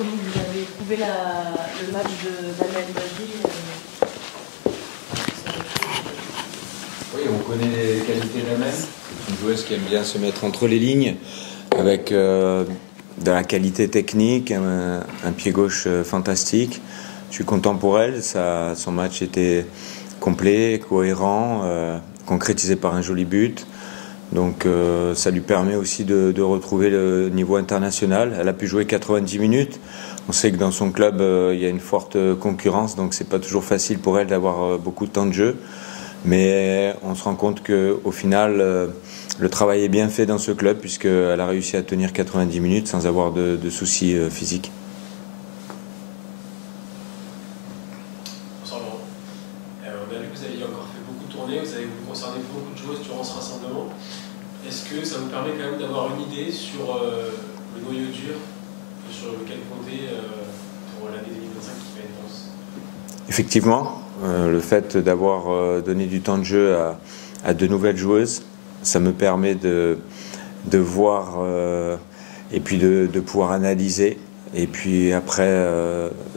Comment vous avez trouvé le match d'Amel Maggi Oui, on connaît les qualités d'Amel. C'est une joueuse qui aime bien se mettre entre les lignes, avec de la qualité technique, un pied gauche fantastique. Je suis content pour elle. Son match était complet, cohérent, concrétisé par un joli but. Donc ça lui permet aussi de retrouver le niveau international. Elle a pu jouer 90 minutes. On sait que dans son club, il y a une forte concurrence, donc c'est pas toujours facile pour elle d'avoir beaucoup de temps de jeu. Mais on se rend compte qu'au final, le travail est bien fait dans ce club, puisqu'elle a réussi à tenir 90 minutes sans avoir de soucis physiques. On a vu que vous aviez encore fait beaucoup de tournées, vous avez concerné beaucoup de joueuses durant ce rassemblement. Est-ce que ça vous permet quand même d'avoir une idée sur le noyau dur sur lequel compter pour l'année 2025 qui va être dense? Effectivement, le fait d'avoir donné du temps de jeu à de nouvelles joueuses, ça me permet de voir et puis de pouvoir analyser. Et puis après,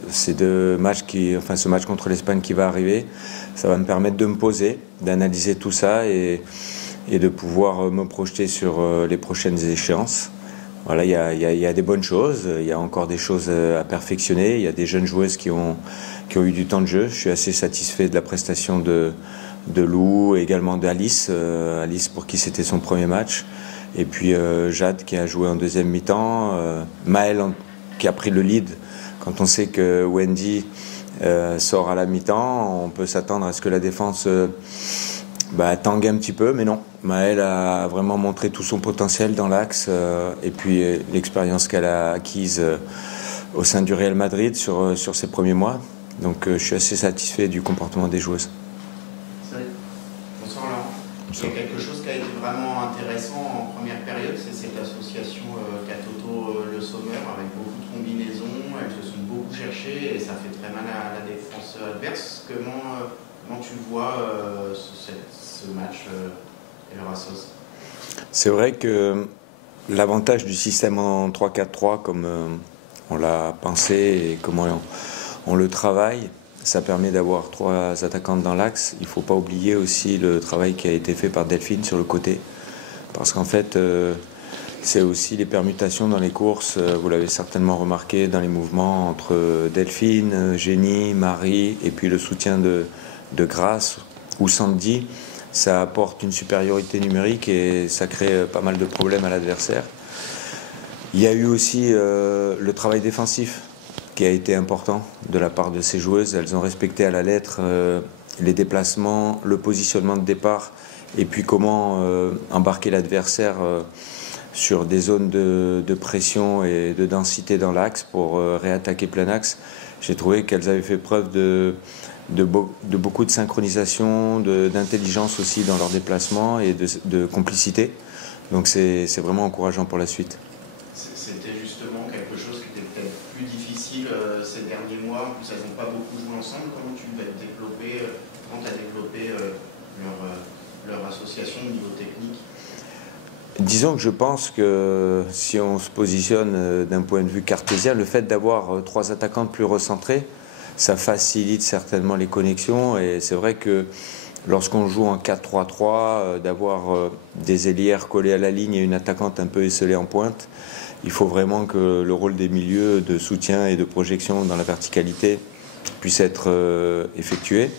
ces deux matchs ce match contre l'Espagne qui va arriver, ça va me permettre de me poser, d'analyser tout ça et de pouvoir me projeter sur les prochaines échéances. Voilà, il y a des bonnes choses, il y a encore des choses à perfectionner, il y a des jeunes joueuses qui ont eu du temps de jeu. Je suis assez satisfait de la prestation de Lou et également d'Alice, Alice pour qui c'était son premier match. Et puis Jade qui a joué en deuxième mi-temps, Maëlle qui a pris le lead. Quand on sait que Wendy sort à la mi-temps, on peut s'attendre à ce que la défense tangue un petit peu, mais non. Maëlle a vraiment montré tout son potentiel dans l'axe et puis l'expérience qu'elle a acquise au sein du Real Madrid sur ses premiers mois. Donc je suis assez satisfait du comportement des joueuses. Bonsoir Laurent. Il y a quelque chose qui a été vraiment intéressant en première période, c'est cette association Katoto-Le Sommer avec beaucoup de combinaisons. Elles se sont beaucoup cherchées et ça fait très mal à la défense adverse. Comment tu vois ce match et leur assos? C'est vrai que l'avantage du système en 3-4-3, comme on l'a pensé et comment on le travaille, ça permet d'avoir trois attaquantes dans l'axe. Il ne faut pas oublier aussi le travail qui a été fait par Delphine sur le côté. Parce qu'en fait, c'est aussi les permutations dans les courses. Vous l'avez certainement remarqué dans les mouvements entre Delphine, Génie, Marie et puis le soutien de Grace ou Sandy. Ça apporte une supériorité numérique et ça crée pas mal de problèmes à l'adversaire. Il y a eu aussi le travail défensif qui a été important de la part de ces joueuses. Elles ont respecté à la lettre les déplacements, le positionnement de départ et puis comment embarquer l'adversaire sur des zones de pression et de densité dans l'axe pour réattaquer plein axe. J'ai trouvé qu'elles avaient fait preuve de beaucoup de synchronisation, d'intelligence aussi dans leurs déplacements et de complicité. Donc c'est vraiment encourageant pour la suite. C'était justement quelque chose qui était peut-être plus difficile ces derniers mois. En plus, elles n'ont pas beaucoup joué ensemble. Comment tu vas développer, comment tu as développé leur association au niveau technique? Disons que je pense que si on se positionne d'un point de vue cartésien, le fait d'avoir trois attaquantes plus recentrées, ça facilite certainement les connexions. Et c'est vrai que lorsqu'on joue en 4-3-3, d'avoir des ailières collées à la ligne et une attaquante un peu esselée en pointe, il faut vraiment que le rôle des milieux de soutien et de projection dans la verticalité puisse être effectué.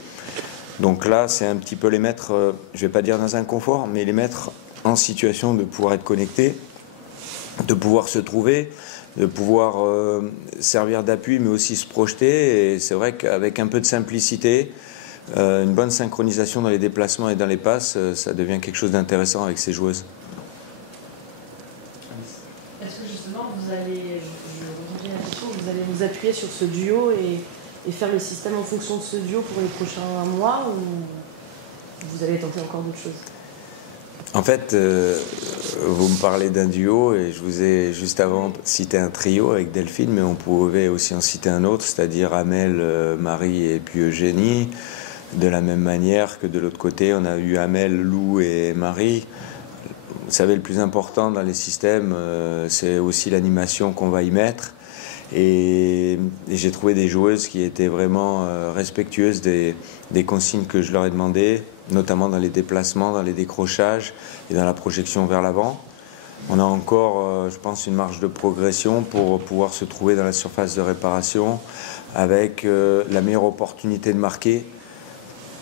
Donc là, c'est un petit peu les mettre, je ne vais pas dire dans un confort, mais les mettre en situation de pouvoir être connectés, de pouvoir se trouver, de pouvoir servir d'appui, mais aussi se projeter. Et c'est vrai qu'avec un peu de simplicité, une bonne synchronisation dans les déplacements et dans les passes, ça devient quelque chose d'intéressant avec ces joueuses. Est-ce que justement vous allez vous appuyer sur ce duo et faire le système en fonction de ce duo pour les prochains mois, ou vous allez tenter encore d'autres choses? En fait, vous me parlez d'un duo et je vous ai juste avant cité un trio avec Delphine, mais on pouvait aussi en citer un autre, c'est-à-dire Amel, Marie et puis Eugénie. De la même manière que de l'autre côté, on a eu Amel, Lou et Marie. Vous savez, le plus important dans les systèmes, c'est aussi l'animation qu'on va y mettre. Et j'ai trouvé des joueuses qui étaient vraiment respectueuses des consignes que je leur ai demandées, notamment dans les déplacements, dans les décrochages et dans la projection vers l'avant. On a encore, je pense, une marge de progression pour pouvoir se trouver dans la surface de réparation avec la meilleure opportunité de marquer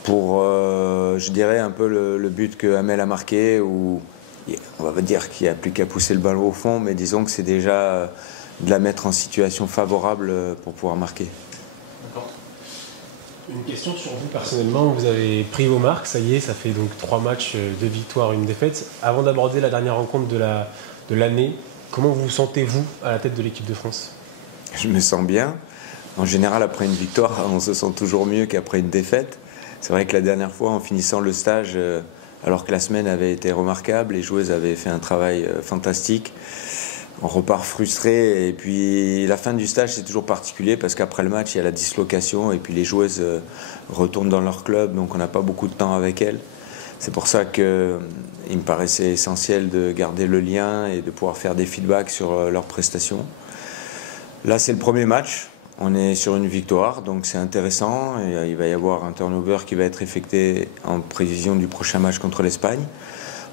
pour, je dirais, un peu le but que Amel a marqué, où on va dire qu'il n'y a plus qu'à pousser le ballon au fond, mais disons que c'est déjà de la mettre en situation favorable pour pouvoir marquer. D'accord. Une question sur vous personnellement, vous avez pris vos marques, ça y est, ça fait donc 3 matchs, 2 victoires, 1 défaite. Avant d'aborder la dernière rencontre de l'année, comment vous sentez-vous à la tête de l'équipe de France? Je me sens bien. En général, après une victoire, on se sent toujours mieux qu'après une défaite. C'est vrai que la dernière fois, en finissant le stage, alors que la semaine avait été remarquable, les joueuses avaient fait un travail fantastique. On repart frustré, et puis la fin du stage c'est toujours particulier parce qu'après le match il y a la dislocation et puis les joueuses retournent dans leur club, donc on n'a pas beaucoup de temps avec elles. C'est pour ça qu'il me paraissait essentiel de garder le lien et de pouvoir faire des feedbacks sur leurs prestations. Là c'est le premier match, on est sur une victoire, donc c'est intéressant. Et il va y avoir un turnover qui va être effectué en prévision du prochain match contre l'Espagne.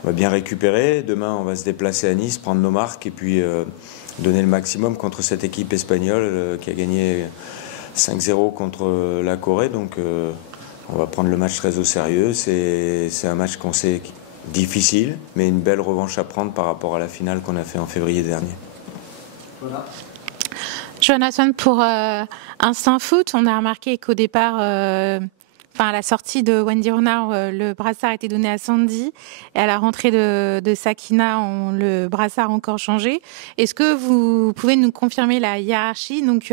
On va bien récupérer. Demain, on va se déplacer à Nice, prendre nos marques et puis donner le maximum contre cette équipe espagnole qui a gagné 5-0 contre la Corée. Donc, on va prendre le match très au sérieux. C'est un match qu'on sait difficile, mais une belle revanche à prendre par rapport à la finale qu'on a fait en février dernier. Voilà. Jonathan, pour Instant Foot, on a remarqué qu'au départ, à la sortie de Wendy Renard, le brassard a été donné à Sandy. Et à la rentrée de Sakina, le brassard a encore changé. Est-ce que vous pouvez nous confirmer la hiérarchie? Donc,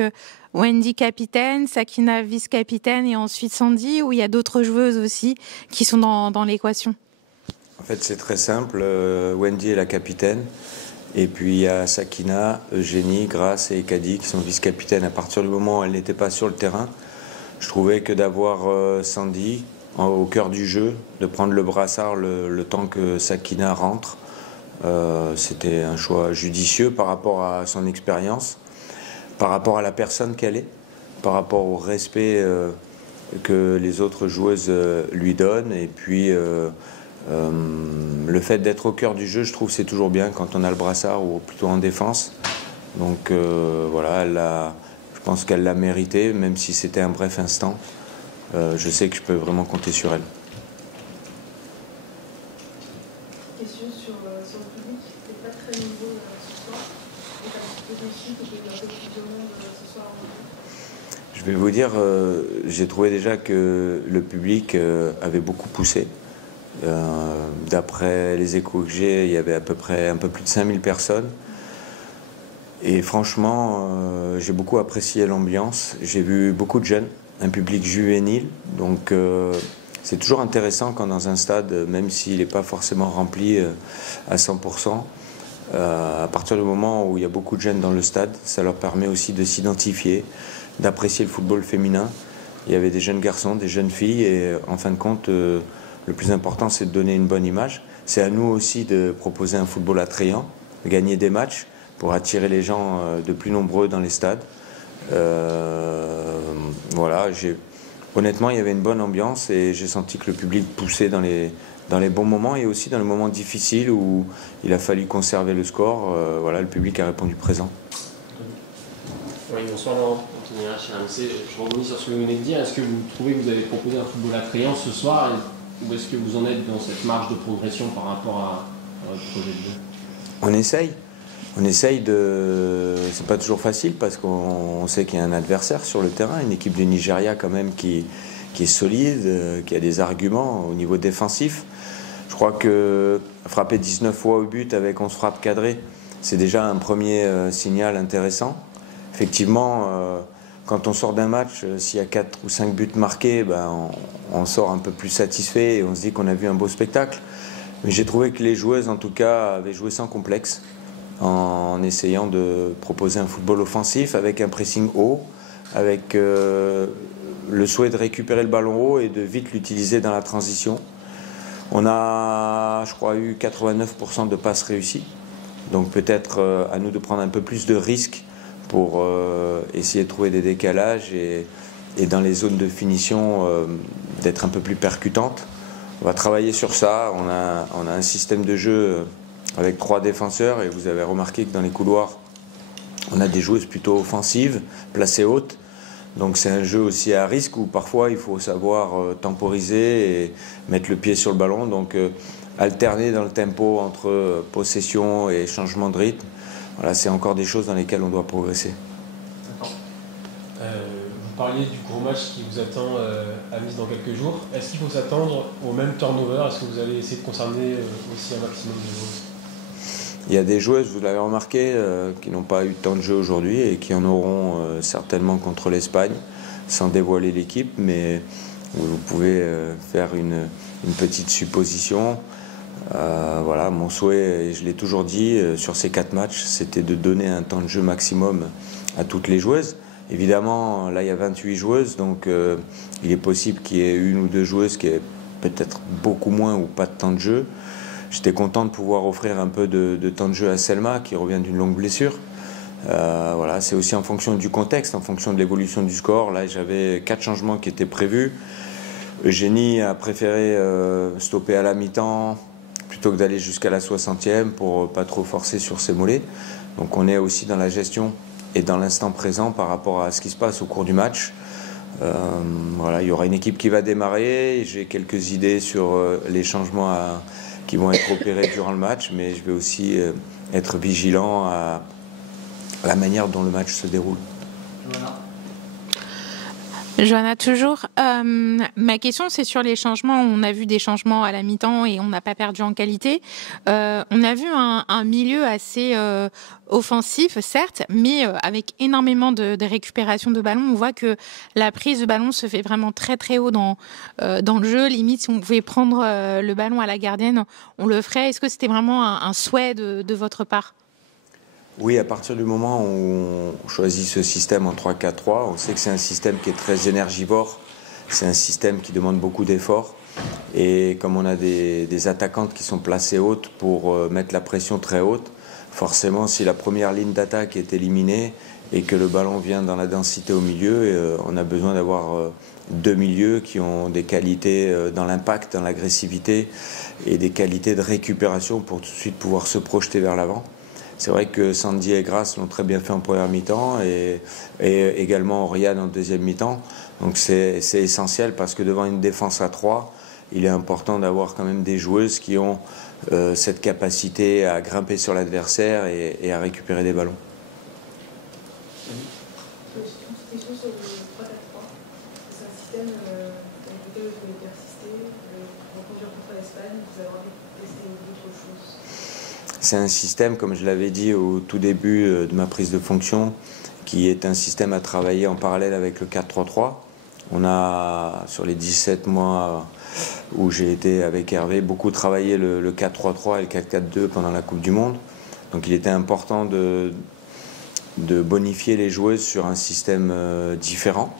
Wendy capitaine, Sakina vice-capitaine et ensuite Sandy, ou il y a d'autres joueuses aussi qui sont dans l'équation? En fait, c'est très simple. Wendy est la capitaine. Et puis il y a Sakina, Eugénie, Grace et Kadi qui sont vice-capitaines. À partir du moment où elle n'était pas sur le terrain, je trouvais que d'avoir Sandy au cœur du jeu, de prendre le brassard le temps que Sakina rentre, c'était un choix judicieux par rapport à son expérience, par rapport à la personne qu'elle est, par rapport au respect que les autres joueuses lui donnent. Et puis le fait d'être au cœur du jeu, je trouve c'est toujours bien quand on a le brassard ou plutôt en défense. Donc voilà, je pense qu'elle l'a mérité, même si c'était un bref instant. Je sais que je peux vraiment compter sur elle. Question sur le public, qui n'est pas très nouveau ce soir. Et un petit peu déçu qu'il y ait un peu plus de monde ce soir. Je vais vous dire, j'ai trouvé déjà que le public avait beaucoup poussé. D'après les échos que j'ai, il y avait à peu près un peu plus de 5000 personnes. Et franchement, j'ai beaucoup apprécié l'ambiance. J'ai vu beaucoup de jeunes, un public juvénile. Donc c'est toujours intéressant quand dans un stade, même s'il n'est pas forcément rempli à 100%, à partir du moment où il y a beaucoup de jeunes dans le stade, ça leur permet aussi de s'identifier, d'apprécier le football féminin. Il y avait des jeunes garçons, des jeunes filles, et en fin de compte, le plus important, c'est de donner une bonne image. C'est à nous aussi de proposer un football attrayant, de gagner des matchs pour attirer les gens de plus nombreux dans les stades. Voilà, honnêtement, il y avait une bonne ambiance et j'ai senti que le public poussait dans les bons moments et aussi dans les moments difficiles où il a fallu conserver le score. Voilà, le public a répondu présent. Oui, bonsoir Laurent, Anthony H, RMC. Je rebondis sur ce que vous venez de dire. Est-ce que vous trouvez que vous avez proposé un football attrayant ce soir ou est-ce que vous en êtes dans cette marge de progression par rapport à votre projet de jeu? On essaye. On essaye de... C'est pas toujours facile parce qu'on sait qu'il y a un adversaire sur le terrain, une équipe du Nigeria quand même qui est solide, qui a des arguments au niveau défensif. Je crois que frapper 19 fois au but avec 11 frappes cadrées, c'est déjà un premier signal intéressant. Effectivement, quand on sort d'un match, s'il y a 4 ou 5 buts marqués, on sort un peu plus satisfait et on se dit qu'on a vu un beau spectacle. Mais j'ai trouvé que les joueuses, en tout cas, avaient joué sans complexe, en essayant de proposer un football offensif avec un pressing haut, avec le souhait de récupérer le ballon haut et de vite l'utiliser dans la transition. On a, je crois, eu 89% de passes réussies. Donc peut-être à nous de prendre un peu plus de risques pour essayer de trouver des décalages et dans les zones de finition d'être un peu plus percutante. On va travailler sur ça. On a un système de jeu avec 3 défenseurs et vous avez remarqué que dans les couloirs, on a des joueuses plutôt offensives, placées hautes. Donc c'est un jeu aussi à risque où parfois il faut savoir temporiser et mettre le pied sur le ballon. Donc alterner dans le tempo entre possession et changement de rythme, voilà, c'est encore des choses dans lesquelles on doit progresser. D'accord. Vous parliez du gros match qui vous attend à Nice dans quelques jours. Est-ce qu'il faut s'attendre au même turnover? Est-ce que vous allez essayer de concerner aussi un maximum de joueuses? Il y a des joueuses, vous l'avez remarqué, qui n'ont pas eu de temps de jeu aujourd'hui et qui en auront certainement contre l'Espagne, sans dévoiler l'équipe, mais vous pouvez faire une petite supposition. Voilà, mon souhait, et je l'ai toujours dit, sur ces 4 matchs, c'était de donner un temps de jeu maximum à toutes les joueuses. Évidemment, là, il y a 28 joueuses, donc il est possible qu'il y ait 1 ou 2 joueuses qui aient peut-être beaucoup moins ou pas de temps de jeu. J'étais content de pouvoir offrir un peu de temps de jeu à Selma, qui revient d'une longue blessure. Voilà, c'est aussi en fonction du contexte, en fonction de l'évolution du score. Là, j'avais 4 changements qui étaient prévus. Eugénie a préféré stopper à la mi-temps plutôt que d'aller jusqu'à la 60e pour pas trop forcer sur ses mollets. Donc on est aussi dans la gestion et dans l'instant présent par rapport à ce qui se passe au cours du match. Voilà, il y aura une équipe qui va démarrer. J'ai quelques idées sur les changements qui vont être opérés durant le match, mais je vais aussi être vigilant à la manière dont le match se déroule. Johanna, toujours. Ma question, c'est sur les changements. On a vu des changements à la mi-temps et on n'a pas perdu en qualité. On a vu un milieu assez offensif, certes, mais avec énormément de récupération de ballon. On voit que la prise de ballon se fait vraiment très très haut dans le jeu. Limite, si on pouvait prendre le ballon à la gardienne, on le ferait. Est-ce que c'était vraiment un souhait de votre part ? Oui, à partir du moment où on choisit ce système en 3-4-3, on sait que c'est un système qui est très énergivore, c'est un système qui demande beaucoup d'efforts. Et comme on a des attaquantes qui sont placées hautes pour mettre la pression très haute, forcément, si la première ligne d'attaque est éliminée et que le ballon vient dans la densité au milieu, on a besoin d'avoir 2 milieux qui ont des qualités dans l'impact, dans l'agressivité et des qualités de récupération pour tout de suite pouvoir se projeter vers l'avant. C'est vrai que Sandy et Grace l'ont très bien fait en première mi-temps et également Oriane en deuxième mi-temps. Donc c'est essentiel parce que devant une défense à 3, il est important d'avoir quand même des joueuses qui ont cette capacité à grimper sur l'adversaire et à récupérer des ballons. Une question sur le 3-4-3. C'est un système avec lequel vous pouvez persister. Pour conduire contre l'Espagne, vous avez testé d'autres choses. C'est un système, comme je l'avais dit au tout début de ma prise de fonction, qui est un système à travailler en parallèle avec le 4-3-3. On a, sur les 17 mois où j'ai été avec Hervé, beaucoup travaillé le 4-3-3 et le 4-4-2 pendant la Coupe du Monde. Donc il était important de bonifier les joueuses sur un système différent,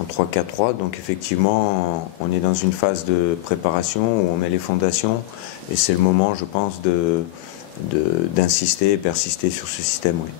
en 3-4-3. Donc effectivement, on est dans une phase de préparation où on met les fondations et c'est le moment, je pense, d'insister et persister sur ce système, oui.